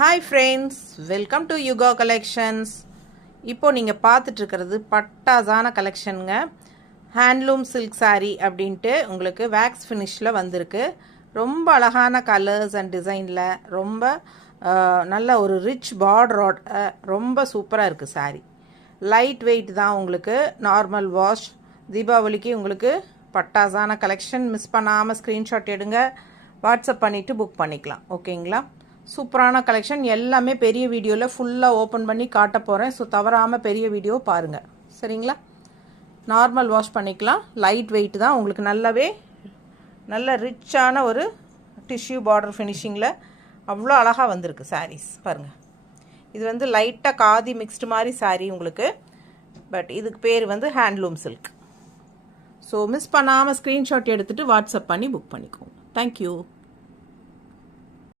Hi friends, welcome to Yuga collections. இப்போது நீங்கள் பார்த்துட்ருக்கிறது பட்டாசான கலெக்ஷனுங்க. Handloom silk sari அப்படின்ட்டு உங்களுக்கு வேக்ஸ் ஃபினிஷில் வந்திருக்கு. ரொம்ப அழகான கலர்ஸ் அண்ட் டிசைனில் ரொம்ப நல்ல ஒரு ரிச் பார்டரோட ரொம்ப சூப்பராக இருக்குது சாரீ. லைட் வெயிட் தான், உங்களுக்கு நார்மல் வாஷ். தீபாவளிக்கு உங்களுக்கு பட்டாசான கலெக்ஷன். மிஸ் பண்ணாமல் ஸ்க்ரீன்ஷாட் எடுங்க, வாட்ஸ்அப் பண்ணிவிட்டு புக் பண்ணிக்கலாம். ஓகேங்களா? சூப்பரான கலெக்ஷன். எல்லாமே பெரிய வீடியோவில் ஃபுல்லாக ஓப்பன் பண்ணி காட்ட போகிறேன். ஸோ தவறாமல் பெரிய வீடியோ பாருங்கள், சரிங்களா? நார்மல் வாஷ் பண்ணிக்கலாம். லைட் வெயிட் தான், உங்களுக்கு நல்ல ரிச்சான ஒரு டிஷ்யூ பார்டர் ஃபினிஷிங்கில் அவ்வளோ அழகாக வந்திருக்கு சாரீஸ். பாருங்கள், இது வந்து லைட்டாக காதி மிக்ஸ்டு மாதிரி சாரீ உங்களுக்கு. பட் இதுக்கு பேர் வந்து ஹேண்ட்லூம் சில்க். ஸோ மிஸ் பண்ணாமல் ஸ்க்ரீன்ஷாட் எடுத்துகிட்டு வாட்ஸ்அப் பண்ணி புக் பண்ணிக்கோங்க. தேங்க்யூ.